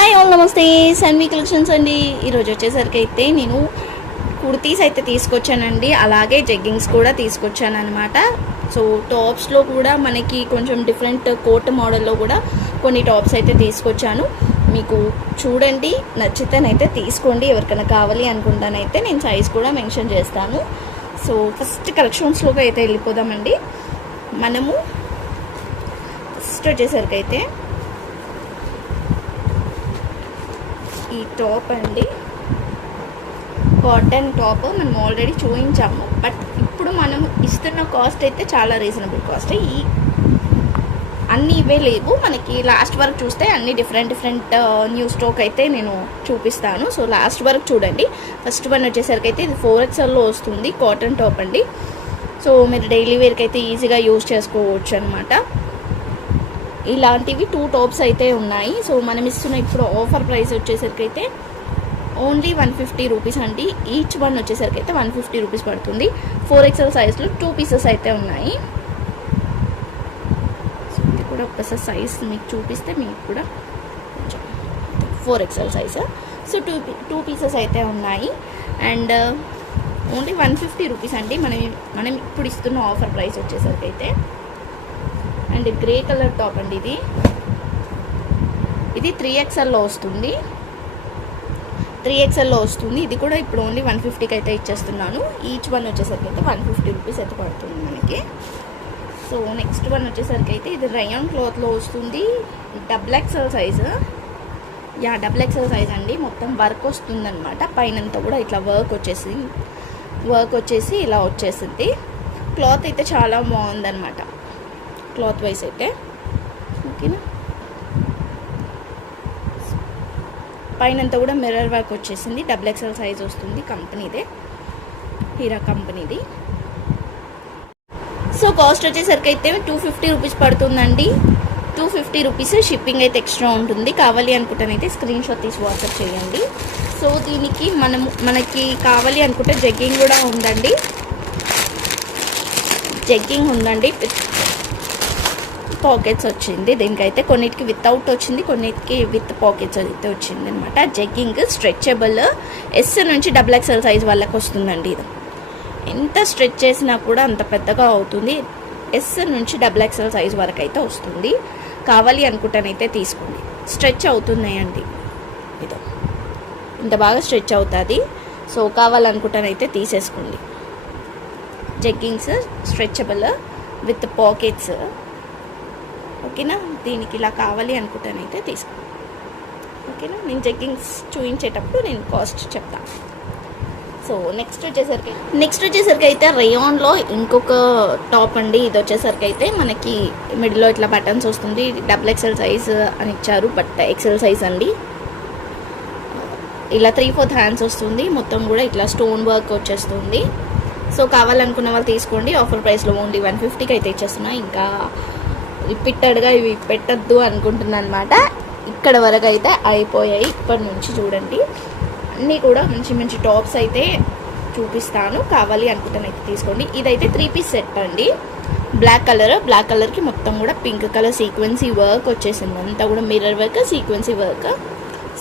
Hi all నమస్తే. Sanvi collections అండి. ఈరోజు వచ్చేసరికి అయితే నేను కుర్తీస్ అయితే తీసుకొచ్చానండి. అలాగే జెగ్గింగ్స్ కూడా తీసుకొచ్చాను అనమాట సో టాప్స్లో కూడా మనకి కొంచెం డిఫరెంట్ కోట్ మోడల్లో కూడా కొన్ని టాప్స్ అయితే తీసుకొచ్చాను. మీకు చూడండి నచ్చితేనైతే తీసుకోండి. ఎవరికైనా కావాలి అనుకుంటానైతే నేను సైజ్ కూడా మెన్షన్ చేస్తాను. సో ఫస్ట్ కలెక్షన్స్లోకి అయితే వెళ్ళిపోదామండి. మనము ఫస్ట్ వచ్చేసరికి అయితే టాప్ అండి. కాటన్ టాప్ మనం ఆల్రెడీ చూపించాము. బట్ ఇప్పుడు మనం ఇస్తున్న కాస్ట్ అయితే చాలా రీజనబుల్ కాస్ట్. ఈ అన్నీ ఇవే లేవు. మనకి లాస్ట్ వరకు చూస్తే అన్ని డిఫరెంట్ డిఫరెంట్ న్యూ స్టాక్ అయితే నేను చూపిస్తాను. సో లాస్ట్ వరకు చూడండి. ఫస్ట్ వన్ వచ్చేసరికి అయితే ఇది ఫోర్ ఎక్స్ఎల్లో వస్తుంది కాటన్ టాప్ అండి. సో మీరు డైలీ వేర్కి అయితే ఈజీగా యూజ్ చేసుకోవచ్చు అనమాట ఇలాంటివి టూ టాప్స్ అయితే ఉన్నాయి. సో మనం ఇస్తున్న ఇప్పుడు ఆఫర్ ప్రైస్ వచ్చేసరికి అయితే ఓన్లీ వన్ ఫిఫ్టీ రూపీస్ అండి. ఈచ్ వన్ వచ్చేసరికి అయితే వన్ ఫిఫ్టీ రూపీస్ పడుతుంది. ఫోర్ ఎక్స్ఎల్ సైజ్లో టూ పీసెస్ అయితే ఉన్నాయి. సో ఇది కూడా ఒకసారి సైజ్ మీకు చూపిస్తే మీకు కూడా కొంచెం four XL size so two two pieces అయితే ఉన్నాయి. And only one fifty rupees అండి. మనం మనం ఇప్పుడు ఇస్తున్న ఆఫర్ ప్రైస్ వచ్చేసరికి అయితే. అండ్ గ్రే కలర్ టాప్ అండి ఇది. ఇది త్రీ ఎక్స్ఎల్లో వస్తుంది. త్రీ ఎక్స్ఎల్లో వస్తుంది. ఇది కూడా ఇప్పుడు ఓన్లీ వన్ ఫిఫ్టీకి అయితే ఇచ్చేస్తున్నాను. ఈచ్ వన్ వచ్చేసరికి అయితే వన్ ఫిఫ్టీ రూపీస్ అయితే పడుతుంది మనకి. సో నెక్స్ట్ వన్ వచ్చేసరికి అయితే ఇది రయాన్ క్లాత్లో వస్తుంది. Double XL size. Yeah double XL size అండి. మొత్తం వర్క్ వస్తుందన్నమాట. పైనంతా కూడా ఇట్లా వర్క్ వచ్చేసి వర్క్ వచ్చేసి ఇలా వచ్చేసింది. క్లాత్ అయితే చాలా బాగుందన్నమాట. క్లాత్ వైజ్ అయితే. ఓకేనా? పైనంతా కూడా మిర్రర్ వర్క్ వచ్చేసింది. డబుల్ ఎక్స్ఎల్ సైజ్ వస్తుంది కంపెనీదే. హీరా కంపెనీది. సో కాస్ట్ వచ్చేసరికి అయితే టూ ఫిఫ్టీ రూపీస్ పడుతుందండి. టూ ఫిఫ్టీ రూపీస్ షిప్పింగ్ అయితే ఎక్స్ట్రా ఉంటుంది. కావాలి అనుకుంటానైతే స్క్రీన్ షాట్ తీసి వాట్సాప్ చేయండి. సో దీనికి మనం మనకి కావాలి అనుకుంటే జగ్గింగ్ కూడా ఉందండి. జగ్గింగ్ ఉందండి. పాకెట్స్ వచ్చింది. దీనికైతే కొన్నిటికి వితౌట్ వచ్చింది కొన్నిటికి విత్ పాకెట్స్ అయితే వచ్చింది అనమాట జగ్గింగ్ స్ట్రెచబుల్ ఎస్ నుంచి డబుల్ ఎక్స్ఎల్ సైజ్ వాళ్ళకి వస్తుందండి ఇది. ఎంత స్ట్రెచ్ చేసినా కూడా అంత పెద్దగా అవుతుంది. ఎస్ నుంచి డబుల్ ఎక్స్ఎల్ సైజ్ వరకు అయితే వస్తుంది. కావాలి అనుకుంటానైతే తీసుకోండి. స్ట్రెచ్ అవుతున్నాయండి ఇదో. ఇంత బాగా స్ట్రెచ్ అవుతుంది. సో కావాలనుకుంటానైతే తీసేసుకోండి. జగ్గింగ్స్ స్ట్రెచబుల్ విత్ పాకెట్స్ ఓకేనా? దీనికి ఇలా కావాలి అనుకుంటానైతే తీసుకో. ఓకేనా? నేను జగ్గింగ్స్ చూపించేటప్పుడు నేను కాస్ట్ చెప్తాను సో నెక్స్ట్ వచ్చేసరికి. నెక్స్ట్ వచ్చేసరికి అయితే రేయాన్లో ఇంకొక టాప్ అండి. ఇది వచ్చేసరికి అయితే మనకి మిడిల్లో ఇట్లా బటన్స్ వస్తుంది. డబుల్ ఎక్సెల్ సైజ్ అని ఇచ్చారు బట్ ఎక్సెల్ సైజ్ అండి. ఇలా త్రీ ఫోర్త్ హ్యాండ్స్ వస్తుంది. మొత్తం కూడా ఇట్లా స్టోన్ వర్క్ వచ్చేస్తుంది. సో కావాలనుకున్న వాళ్ళు తీసుకోండి. ఆఫర్ ప్రైస్లో ఓన్లీ వన్ ఫిఫ్టీకి అయితే ఇచ్చేస్తున్నా. ఇంకా రిపీటెడ్గా ఇవి పెట్టద్దు అనుకుంటున్నాను అనమాట ఇక్కడ వరకు అయితే అయిపోయాయి ఇప్పటి నుంచి చూడండి. అన్నీ కూడా మంచి మంచి టాప్స్ అయితే చూపిస్తాను. కావాలి అనుకుంటానైతే తీసుకోండి. ఇదైతే త్రీ పీస్ సెట్ అండి. బ్లాక్ కలర్ బ్లాక్ కలర్కి మొత్తం కూడా పింక్ కలర్ సీక్వెన్సీ వర్క్ వచ్చేసింది. అంతా కూడా mirror work sequence work.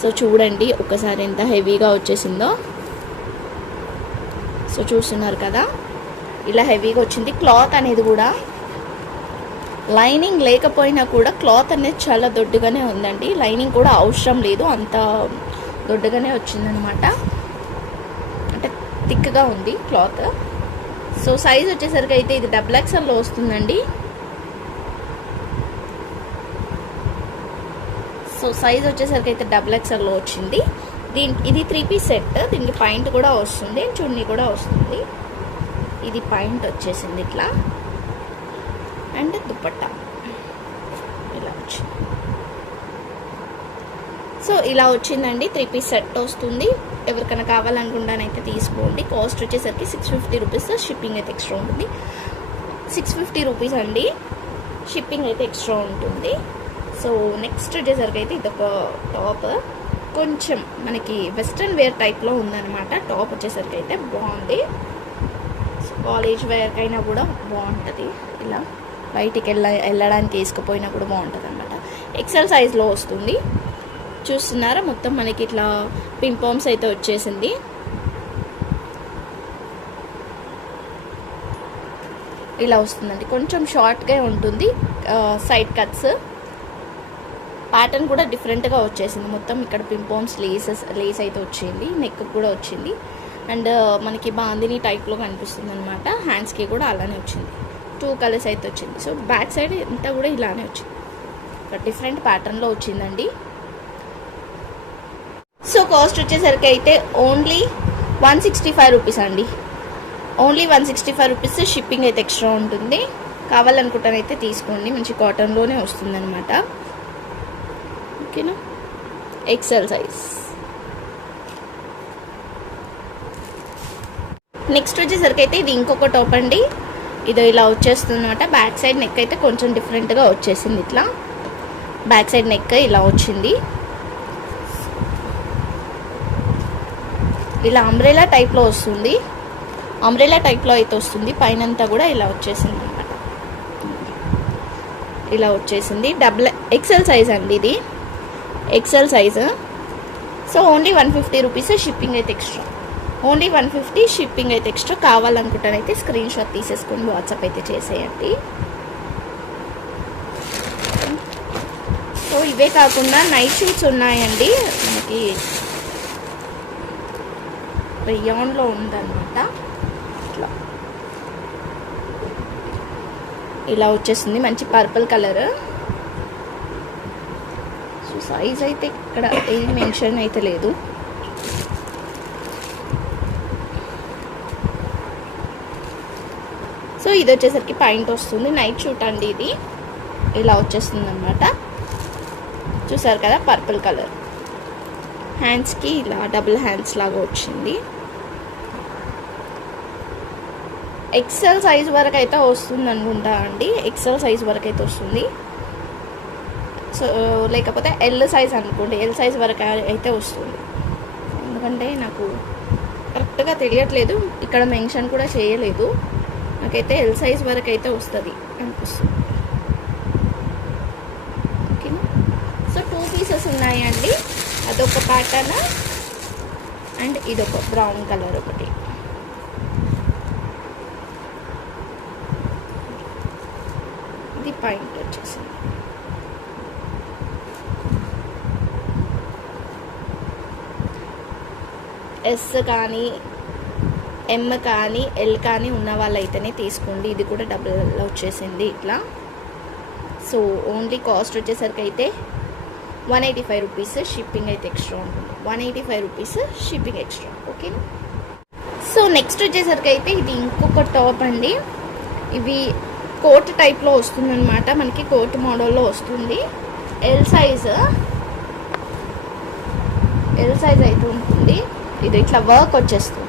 So చూడండి ఒకసారి ఎంత హెవీగా వచ్చేసిందో. సో చూస్తున్నారు కదా. ఇలా హెవీగా వచ్చింది. క్లాత్ అనేది కూడా లైనింగ్ లేకపోయినా కూడా క్లాత్ అనేది చాలా దొడ్డుగానే ఉందండి. లైనింగ్ కూడా అవసరం లేదు. అంత దొడ్డుగానే వచ్చిందనమాట. అంటే థిక్గా ఉంది క్లాత్. సో సైజ్ వచ్చేసరికి అయితే ఇది డబుల్ ఎక్స్ఎల్లో వస్తుందండి. సో సైజ్ వచ్చేసరికి అయితే డబుల్ ఎక్స్ఎల్లో వచ్చింది. దీని ఇది త్రీ పీస్ సెట్. దీనికి పాయింట్ కూడా వస్తుంది. చున్నీ కూడా వస్తుంది. ఇది పాయింట్ వచ్చేసింది ఇట్లా. అండ్ దుప్పట్టా ఇలా వచ్చింది. సో ఇలా వచ్చిందండి. త్రీ పీస్ సెట్ వస్తుంది. ఎవరికైనా కావాలనుకుంటానైతే తీసుకోండి. కాస్ట్ వచ్చేసరికి సిక్స్ ఫిఫ్టీ రూపీస్ షిప్పింగ్ అయితే ఎక్స్ట్రా ఉంటుంది. సిక్స్ ఫిఫ్టీ రూపీస్ అండి. షిప్పింగ్ అయితే ఎక్స్ట్రా ఉంటుంది. సో నెక్స్ట్ వచ్చేసరికి అయితే ఇదొక టాప్. కొంచెం మనకి వెస్ట్రన్ వేర్ టైప్లో ఉందన్నమాట. టాప్ వచ్చేసరికి అయితే బాగుంది. కాలేజ్ వేర్కైనా కూడా బాగుంటుంది. ఇలా. బయటికి వెళ్ళ వెళ్ళడానికి వేసుకుపోయినా కూడా బాగుంటుంది అనమాట ఎక్సెల్ సైజ్లో వస్తుంది. చూస్తున్నారా? మొత్తం మనకి ఇట్లా పింపామ్స్ అయితే వచ్చేసింది. ఇలా వస్తుందండి. కొంచెం షార్ట్గా ఉంటుంది సైడ్ కట్స్ ప్యాటర్న్ కూడా డిఫరెంట్గా వచ్చేసింది. మొత్తం ఇక్కడ పింపామ్స్ లేసెస్ లేస్ అయితే వచ్చింది. నెక్ కూడా వచ్చింది. అండ్ మనకి బాందిని టైప్లో కనిపిస్తుంది అనమాట హ్యాండ్స్కి కూడా అలానే వచ్చింది. టూ కలర్స్ అయితే వచ్చింది. సో బ్యాక్ సైడ్ అంతా కూడా ఇలానే వచ్చింది. ఒక డిఫరెంట్ ప్యాటర్న్లో వచ్చిందండి. సో కాస్ట్ వచ్చేసరికి అయితే only one sixty five rupees అండి. Only one sixty five rupees shipping అయితే ఎక్స్ట్రా ఉంటుంది. కావాలనుకుంటానైతే తీసుకోండి. మంచి కాటన్లోనే వస్తుందన్నమాట. ఓకేనా? ఎక్సెల్ సైజ్ నెక్స్ట్ వచ్చేసరికి అయితే ఇది ఇంకొక టాప్ అండి. ఇది ఇలా వచ్చేస్తుంది అనమాట బ్యాక్ సైడ్ నెక్ అయితే కొంచెం డిఫరెంట్గా వచ్చేసింది ఇట్లా. బ్యాక్ సైడ్ నెక్ ఇలా వచ్చింది. ఇలా అంబ్రెలా టైప్లో వస్తుంది. అంబ్రెలా టైప్లో అయితే వస్తుంది. పైన అంతా కూడా ఇలా వచ్చేసింది అనమాట ఇలా వచ్చేసింది. డబుల్ ఎక్సెల్ సైజ్ అండి ఇది. XL size so only one fifty rupees shipping అయితే extra only one fifty shipping అయితే ఎక్స్ట్రా కావాలనుకుంటానైతే స్క్రీన్ షాట్ తీసేసుకొని వాట్సాప్ అయితే చేసేయండి. సో ఇవే కాకుండా నైట్ షూట్స్ ఉన్నాయండి. మనకి రియాన్లో ఉందన్నమాట. ఇట్లా. ఇలా వచ్చేసింది. మంచి పర్పుల్ కలర్. సో సైజ్ అయితే ఇక్కడ ఏం మెన్షన్ అయితే లేదు. సో ఇది వచ్చేసరికి పాయింట్ వస్తుంది. నైట్ షూట్ అండి ఇది. ఇలా వచ్చేస్తుంది అనమాట చూసారు కదా పర్పుల్ కలర్ హ్యాండ్స్కి ఇలా డబుల్ హ్యాండ్స్ లాగా వచ్చింది. ఎక్సెల్ సైజ్ వరకు అయితే వస్తుంది అనుకుంటా అండి. ఎక్సెల్ సైజ్ వరకు అయితే వస్తుంది. సో లేకపోతే ఎల్ సైజ్ అనుకోండి. ఎల్ సైజ్ వరకు అయితే వస్తుంది. ఎందుకంటే నాకు కరెక్ట్గా తెలియట్లేదు. ఇక్కడ మెన్షన్ కూడా చేయలేదు. నాకైతే ఎల్ సైజ్ వరకు అయితే వస్తుంది. అనిపిస్తుంది. ఓకేనా సో టూ పీసెస్ ఉన్నాయండి. అదొక ప్యాటర్న్ అండ్ ఇదొక బ్రౌన్ కలర్ ఒకటి. ఇది పాయింట్ వచ్చేసింది. ఎస్ కానీ ఎమ్ కానీ ఎల్ కానీ ఉన్న వాళ్ళైతేనే తీసుకోండి. ఇది కూడా డబుల్ వచ్చేసింది ఇట్లా. సో ఓన్లీ కాస్ట్ వచ్చేసరికి అయితే one eighty five rupees shipping అయితే ఎక్స్ట్రా ఉంటుంది. One eighty five rupees shipping extra ఓకేనా సో నెక్స్ట్ వచ్చేసరికి అయితే ఇది ఇంకొక టాప్ అండి. ఇవి కోట్ టైప్లో వస్తుందన్నమాట. మనకి కోట్ మోడల్లో వస్తుంది. ఎల్ సైజ్ ఎల్ సైజ్ అయితే ఉంటుంది. ఇది ఇట్లా వర్క్ వచ్చేస్తుంది.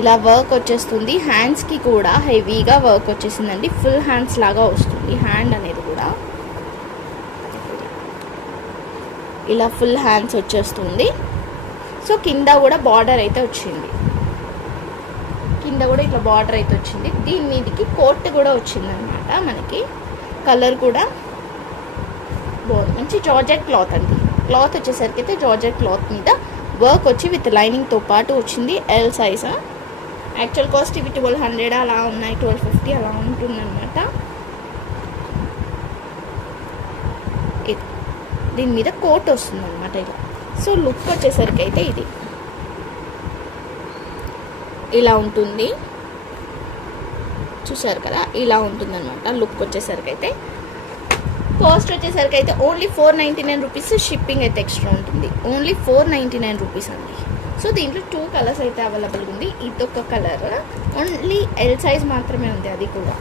ఇలా వర్క్ వచ్చేస్తుంది. హ్యాండ్స్కి కూడా హెవీగా వర్క్ వచ్చేసిందండి. ఫుల్ హ్యాండ్స్ లాగా వస్తుంది. హ్యాండ్ అనేది కూడా. ఇలా ఫుల్ హ్యాండ్స్ వచ్చేస్తుంది. సో కింద కూడా బార్డర్ అయితే వచ్చింది. కింద కూడా ఇట్లా బార్డర్ అయితే వచ్చింది. దీని మీదకి కోట్ కూడా వచ్చిందనమాట మనకి. కలర్ కూడా బాగుంది మంచి జార్జెట్ క్లాత్ అండి. క్లాత్ వచ్చేసరికి అయితే జార్జెట్ క్లాత్ మీద వర్క్ వచ్చి విత్ లైనింగ్తో పాటు వచ్చింది. ఎల్ సైజ్ యాక్చువల్ కాస్ట్ ఇవి ట్వెల్వ్ హండ్రెడ్ అలా ఉన్నాయి ట్వెల్వ్ ఫిఫ్టీ అలా ఉంటుందన్నమాట. ఇది దీని మీద కోట్ వస్తుంది అనమాట ఇలా సో లుక్ వచ్చేసరికి అయితే ఇది. ఇలా ఉంటుంది. చూసారు కదా? ఇలా ఉంటుంది అనమాట లుక్ వచ్చేసరికి అయితే. కాస్ట్ వచ్చేసరికి అయితే only four ninety nine rupees shipping అయితే ఎక్స్ట్రా ఉంటుంది. Only four ninety nine rupees అండి. సో దీంట్లో టూ కలర్స్ అయితే అవైలబుల్ ఉంది. ఇదొక కలర్ ఓన్లీ ఎల్ సైజ్ మాత్రమే ఉంది అది కూడా.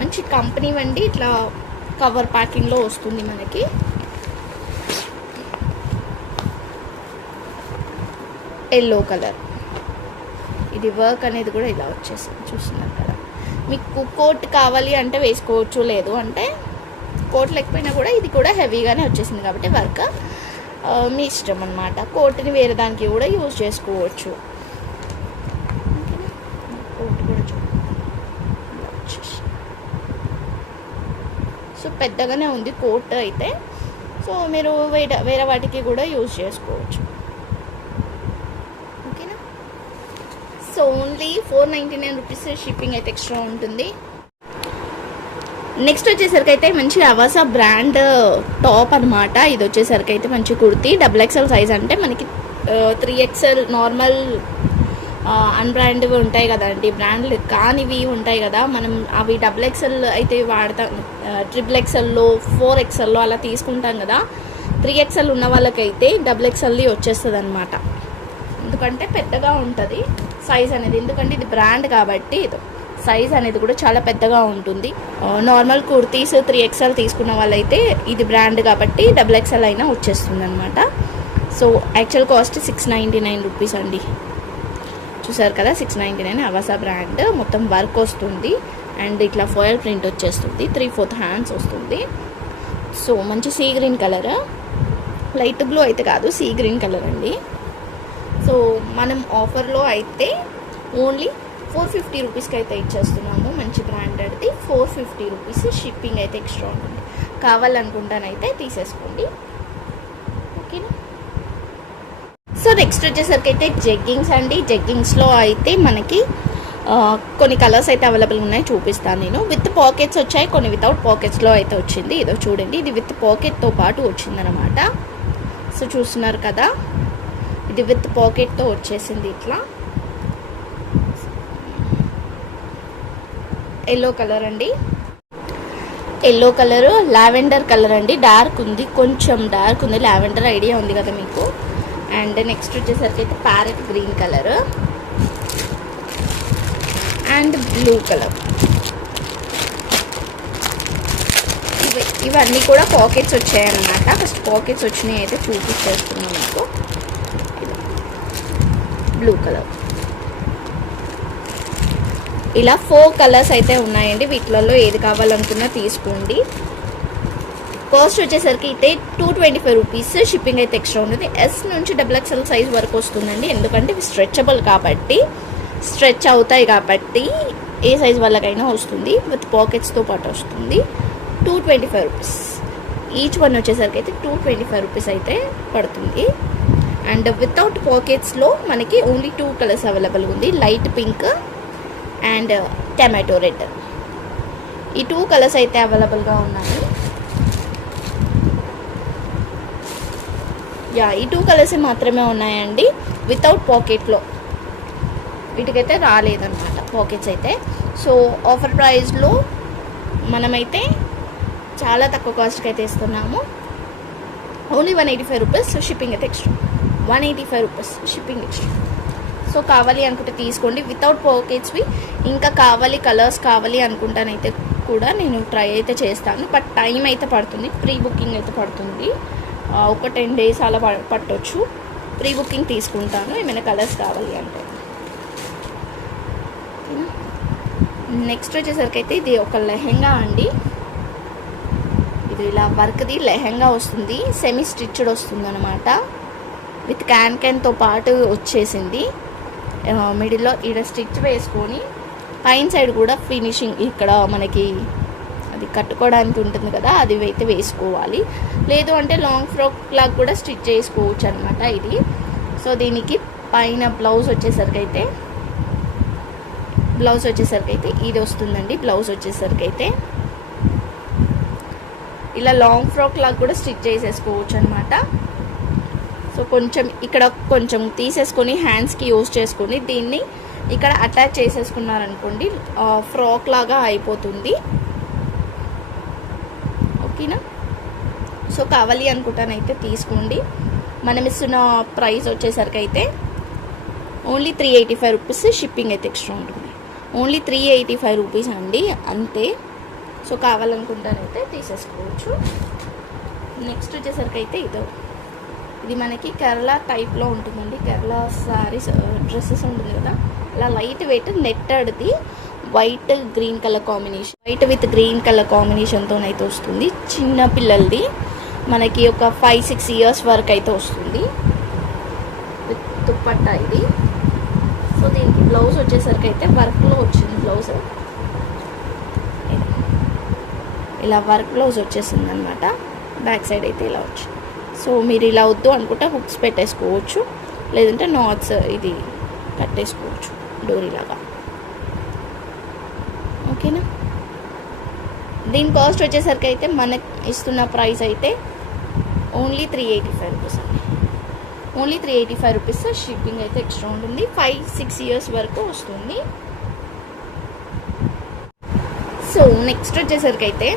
మంచి కంపెనీ వండి ఇట్లా కవర్ ప్యాకింగ్లో వస్తుంది మనకి. ఎల్లో కలర్ ఇది వర్క్ అనేది కూడా ఇలా వచ్చేసింది చూస్తున్నారు కదా. మీకు కోట్ కావాలి అంటే వేసుకోవచ్చు లేదు అంటే కోట్ లేకపోయినా కూడా ఇది కూడా హెవీగానే వచ్చేసింది కాబట్టి వర్క్ మీ ఇష్టం అనమాట కోట్ని వేరే దానికి కూడా యూజ్ చేసుకోవచ్చు ఓకేనా? కోట్ కూడా చూడండి. సో పెద్దగానే ఉంది కోట్ అయితే సో మీరు వేరే వేరే వాటికి కూడా యూజ్ చేసుకోవచ్చు ఓకేనా so only four ninety nine rupees shipping అయితే ఎక్స్ట్రా ఉంటుంది నెక్స్ట్ వచ్చేసరికి అయితే మంచి అవాసా బ్రాండ్ టాప్ అనమాట ఇది వచ్చేసరికి అయితే మంచి కుర్తీ. డబుల్ ఎక్స్ఎల్ సైజ్ అంటే మనకి త్రీ ఎక్స్ఎల్ నార్మల్ అన్బ్రాండ్వి ఉంటాయి కదండి. బ్రాండ్లు కానివి ఉంటాయి కదా. మనం అవి డబుల్ ఎక్స్ఎల్ అయితే వాడతాం. ట్రిపుల్ ఎక్స్ఎల్లో ఫోర్ ఎక్స్ఎల్లో అలా తీసుకుంటాం కదా. త్రీ ఎక్స్ఎల్ ఉన్న వాళ్ళకైతే డబుల్ ఎక్స్ఎల్ది వచ్చేస్తుంది అనమాట ఎందుకంటే పెద్దగా ఉంటుంది. సైజ్ అనేది ఎందుకంటే ఇది బ్రాండ్ కాబట్టి ఇది. సైజ్ అనేది కూడా చాలా పెద్దగా ఉంటుంది. నార్మల్ కుర్తీస్ త్రీ ఎక్స్ఎల్ తీసుకున్న వాళ్ళైతే ఇది బ్రాండ్ కాబట్టి డబుల్ ఎక్స్ఎల్ అయినా వచ్చేస్తుంది అనమాట so actual cost six ninety nine rupees అండి. చూసారు కదా six ninety nine Avaasa brand మొత్తం వర్క్ వస్తుంది. అండ్ ఇట్లా ఫోయల్ ప్రింట్ వచ్చేస్తుంది. త్రీ ఫోర్త్ హ్యాండ్స్ వస్తుంది. సో మంచి sea green colour light blue అయితే కాదు సీ గ్రీన్ కలర్ అండి. సో మనం ఆఫర్లో అయితే ఓన్లీ ఫోర్ ఫిఫ్టీ రూపీస్కి అయితే ఇచ్చేస్తున్నాము. మంచి బ్రాండెడ్ది. ఫోర్ ఫిఫ్టీ రూపీస్ షిప్పింగ్ అయితే ఎక్స్ట్రా ఉంటుంది. కావాలనుకుంటానైతే తీసేసుకోండి. ఓకేనా? సో నెక్స్ట్ వచ్చేసరికి అయితే జెగ్గింగ్స్ అండి. జెగ్గింగ్స్లో అయితే మనకి కొన్ని కలర్స్ అయితే అవైలబుల్ ఉన్నాయి. చూపిస్తాను నేను. విత్ పాకెట్స్ వచ్చాయి. కొన్ని వితౌట్ పాకెట్స్లో అయితే వచ్చింది. ఇదో చూడండి. ఇది విత్ పాకెట్తో పాటు వచ్చిందనమాట సో చూస్తున్నారు కదా? ఇది విత్ పాకెట్తో వచ్చేసింది ఇట్లా. ఎల్లో కలర్ అండి. ఎల్లో కలర్ లావెండర్ కలర్ అండి. డార్క్ ఉంది కొంచెం డార్క్ ఉంది. లావెండర్ ఐడియా ఉంది కదా మీకు. అండ్ నెక్స్ట్ వచ్చేసరికి అయితే parrot green colour. And blue colour. ఇవి ఇవన్నీ కూడా పాకెట్స్ వచ్చాయన్నమాట. ఫస్ట్ పాకెట్స్ వచ్చినాయి అయితే చూపించేస్తున్నాం మీకు. Blue colour. ఇలా ఫోర్ కలర్స్ అయితే ఉన్నాయండి. వీటిలలో ఏది కావాలనుకున్నా తీసుకోండి. కాస్ట్ వచ్చేసరికి అయితే two twenty five rupees shipping అయితే ఎక్స్ట్రా ఉంటుంది ఎస్ నుంచి డబుల్ ఎక్స్ఎల్ సైజ్ వరకు వస్తుందండి. ఎందుకంటే ఇవి స్ట్రెచబుల్ కాబట్టి స్ట్రెచ్ అవుతాయి కాబట్టి ఏ సైజ్ వాళ్ళకైనా వస్తుంది. విత్ పాకెట్స్తో పాటు వస్తుంది. Two twenty five rupees each one వచ్చేసరికి అయితే టూ ట్వంటీ ఫైవ్ రూపీస్ అయితే పడుతుంది. అండ్ వితౌట్ పాకెట్స్లో మనకి ఓన్లీ టూ కలర్స్ అవైలబుల్ ఉంది. Light pink and tomato red. ఈ టూ కలర్స్ అయితే అవైలబుల్గా ఉన్నాయి. యా ఈ టూ కలర్స్ మాత్రమే ఉన్నాయండి. వితౌట్ పాకెట్లో వీటికైతే రాలేదన్నమాట పాకెట్స్ అయితే. సో ఆఫర్ ప్రైస్లో మనమైతే చాలా తక్కువ కాస్ట్కి అయితే ఇస్తున్నాము. Only one eighty five rupees shipping అయితే extra one eighty five rupees shipping extra so కావాలి అనుకుంటే తీసుకోండి. వితౌట్ పోకెట్స్వి ఇంకా కావాలి కలర్స్ కావాలి అనుకుంటానైతే కూడా నేను ట్రై అయితే చేస్తాను. బట్ టైం అయితే పడుతుంది. ప్రీ బుకింగ్ అయితే పడుతుంది. ఒక టెన్ డేస్ అలా ప- పట్టొచ్చు. ప్రీ బుకింగ్ తీసుకుంటాను. ఏమైనా కలర్స్ కావాలి అంటే. నెక్స్ట్ వచ్చేసరికి అయితే ఇది ఒక లెహెంగా అండి. ఇది ఇలా వర్క్ది లెహెంగా వస్తుంది. సెమీ స్టిచ్డ్ వస్తుంది అనమాట విత్ క్యాన్ క్యాన్తో పాటు వచ్చేసింది. మిడిల్లో ఈడ స్టిచ్ వేసుకొని పైన సైడ్ కూడా ఫినిషింగ్ ఇక్కడ మనకి అది కట్టుకోవడానికి ఉంటుంది కదా అది అయితే వేసుకోవాలి. లేదు అంటే లాంగ్ ఫ్రాక్ లాగా కూడా స్టిచ్ చేసుకోవచ్చు అనమాట ఇది. సో దీనికి పైన బ్లౌజ్ వచ్చేసరికి అయితే బ్లౌజ్ వచ్చేసరికి అయితే ఇది వస్తుందండి బ్లౌజ్ వచ్చేసరికి అయితే. ఇలా లాంగ్ ఫ్రాక్ లాగా కూడా స్టిచ్ చేసేసుకోవచ్చు అనమాట సో కొంచెం ఇక్కడ కొంచెం తీసేసుకొని హ్యాండ్స్కి యూజ్ చేసుకొని దీన్ని ఇక్కడ అటాచ్ చేసేసుకున్నారనుకోండి ఫ్రాక్ లాగా అయిపోతుంది. ఓకేనా? సో కావాలి అనుకుంటానైతే తీసుకోండి. మనం ఇస్తున్న ప్రైస్ వచ్చేసరికి అయితే only three eighty five rupees shipping అయితే ఎక్స్ట్రా ఉంటుంది. Only three eighty five rupees అండి అంతే. సో కావాలనుకుంటానైతే తీసేసుకోవచ్చు. నెక్స్ట్ వచ్చేసరికి అయితే ఇదో. ఇది మనకి కేరళ టైప్లో ఉంటుందండి. కేరళ సారీస్ డ్రెస్సెస్ ఉంటుంది కదా. అలా light weight నెట్టడిది white green colour combination white with green colour కాంబినేషన్తో అయితే వస్తుంది. చిన్న పిల్లలది మనకి ఒక ఫైవ్ సిక్స్ ఇయర్స్ వరకు అయితే వస్తుంది. విత్ దుప్పట్టా ఇది. సో దీనికి బ్లౌజ్ వచ్చేసరికి అయితే వర్క్లో వచ్చింది బ్లౌజ్ ఇలా వర్క్ బ్లౌజ్ వచ్చేసింది అనమాట బ్యాక్ సైడ్ అయితే ఇలా వచ్చింది. సో మీరు ఇలా వద్దు అనుకుంటే హుక్స్ పెట్టేసుకోవచ్చు. లేదంటే నాట్స్ ఇది కట్టేసుకోవచ్చు. డోరీలాగా ఓకేనా? దీని కాస్ట్ వచ్చేసరికి అయితే మనకి ఇస్తున్న ప్రైస్ అయితే only three eighty five rupees అండి. Only three eighty five rupees shipping అయితే ఎక్స్ట్రా ఉంటుంది. ఫైవ్ సిక్స్ ఇయర్స్ వరకు వస్తుంది. సో నెక్స్ట్ వచ్చేసరికి అయితే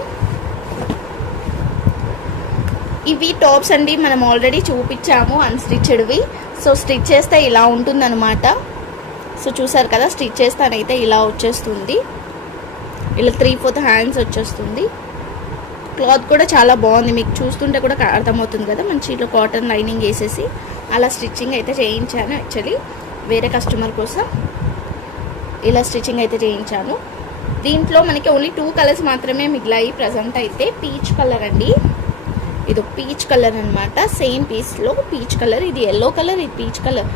ఇవి టాప్స్ అండి మనం ఆల్రెడీ చూపించాము అన్స్టిచ్డ్వి సో స్టిచ్ చేస్తే ఇలా ఉంటుందన్నమాట. సో చూసారు కదా స్టిచ్ చేస్తానైతే ఇలా వచ్చేస్తుంది. ఇలా త్రీ ఫోర్త్ హ్యాండ్స్ వచ్చేస్తుంది. క్లాత్ కూడా చాలా బాగుంది మీకు చూస్తుంటే కూడా అర్థమవుతుంది కదా మంచి ఇట్లా కాటన్ లైనింగ్ వేసేసి. అలా స్టిచ్చింగ్ అయితే చేయించాను యాక్చువల్లీ వేరే కస్టమర్ కోసం. ఇలా స్టిచ్చింగ్ అయితే చేయించాను. దీంట్లో మనకి ఓన్లీ టూ కలర్స్ మాత్రమే మిగిలాయి ప్రజెంట్ అయితే పీచ్ కలర్ అండి. ఇది పీచ్ కలర్ అనమాట సేమ్ పీస్లో పీచ్ కలర్ ఇది ఎల్లో కలర్ ఇది పీచ్ కలర్.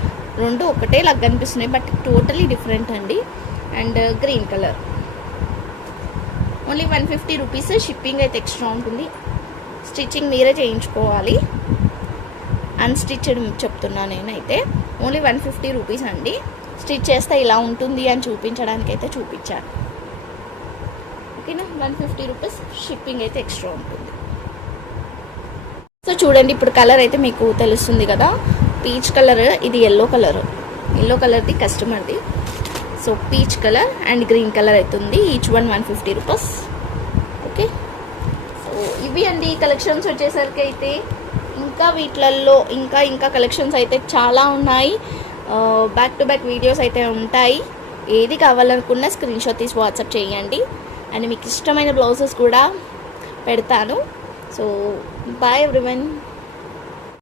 రెండు ఒకటే లాగా కనిపిస్తున్నాయి బట్ టోటలీ డిఫరెంట్ అండి. And green colour. Only one fifty rupees shipping అయితే ఎక్స్ట్రా ఉంటుంది. స్టిచ్చింగ్ మీరే చేయించుకోవాలి. అన్స్టిచ్డ్ చెప్తున్నా నేనైతే. ఓన్లీ వన్ ఫిఫ్టీ రూపీస్ అండి. స్టిచ్ చేస్తే ఇలా ఉంటుంది అని చూపించడానికి అయితే చూపించాను. ఓకేనా? వన్ ఫిఫ్టీ రూపీస్ షిప్పింగ్ అయితే ఎక్స్ట్రా ఉంటుంది. సో చూడండి ఇప్పుడు కలర్ అయితే మీకు తెలుస్తుంది కదా. పీచ్ కలర్ ఇది ఎల్లో కలర్. ఎల్లో కలర్ది కస్టమర్ది. So peach colour and green colour అవుతుంది each one one fifty rupees okay so ఇవి అండి కలెక్షన్స్ వచ్చేసరికి అయితే ఇంకా వీటిలల్లో ఇంకా ఇంకా కలెక్షన్స్ అయితే చాలా ఉన్నాయి. బ్యాక్ టు బ్యాక్ వీడియోస్ అయితే ఉంటాయి. ఏది కావాలనుకున్నా స్క్రీన్ షాట్ తీసి వాట్సాప్ చేయండి. అండ్ మీకు ఇష్టమైన బ్లౌజెస్ కూడా పెడతాను. so bye everyone.